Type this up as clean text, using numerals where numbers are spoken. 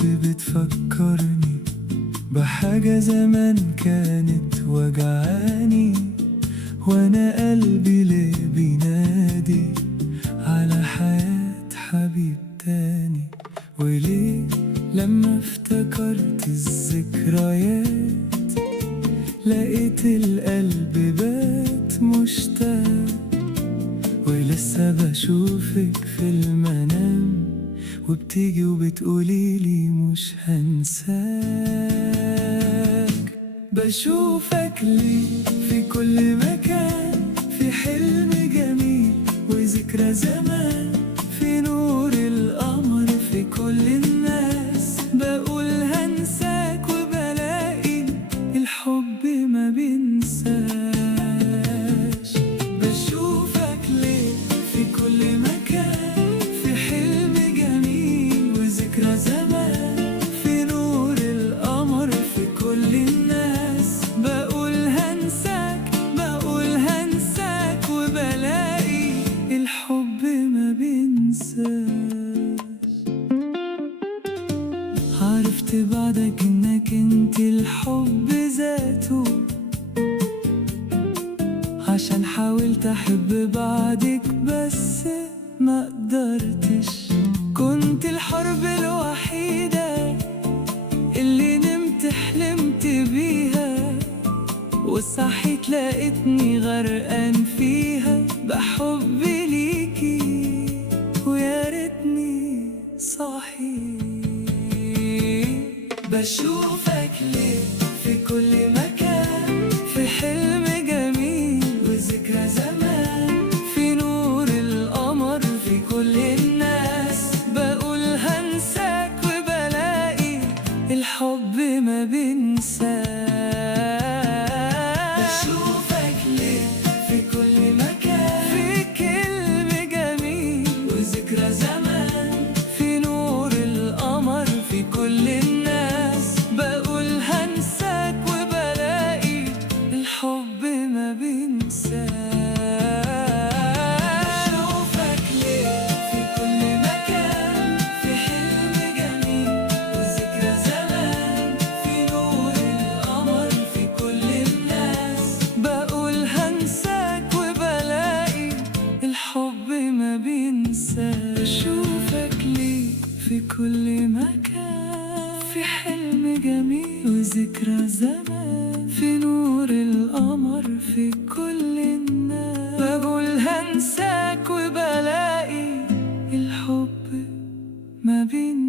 دي بتفكرني بحاجة زمان كانت وجعاني، وانا قلبي ليه بينادي على حياة حبيب تاني. وليه لما افتكرت الذكريات لقيت القلب بات مشتاق، ولسه بشوفك في المنام وبتيجي وبتقوليلي مش هنساك. بشوفك ليه في كل مكان، في حلم جميل وذكرى زمان، في نور القمر في كل الناس. بقول هنساك وبلاقي الحب ما بينساش. بشوفك ليه في كل مكان، في حلم جميل وذكرى زمان، في نور القمر في كل الناس. بقول هنساك وبلاقي الحب ما بينساش. عرفت بعدك انك انت الحب ذاته، عشان حاولت احب بعدك بس ما قدرتش. كنت الحرب الوحيدة اللي نمت حلمت بيها، وصحيت لقيتني غرقان فيها بحبي ليكي، ويا ريتني صحيت. بشوفك ليه في كل مكان، في حلم جميل وذكرى زمان، في نور القمر في كل الناس. بقول هنساك وبلاقي الحب ما بينساش. بشوفك ليه في كل مكان، في كلم جميل وذكرى زمان، في نور القمر في كل الناس. بقول هنساك وبلاقي الحب ما بينساش. بشوفك ليه في كل مكان، في حلم جميل وذكرى زمان، في نور القمر في كل الناس. بقول هنساك وبلاقي الحب ما بينساش. بشوفك ليه في كل مكان، في حلم جميل وذكرى زمان، في نور القمر في كل الناس. بقول هنساك وبلاقي الحب ما بين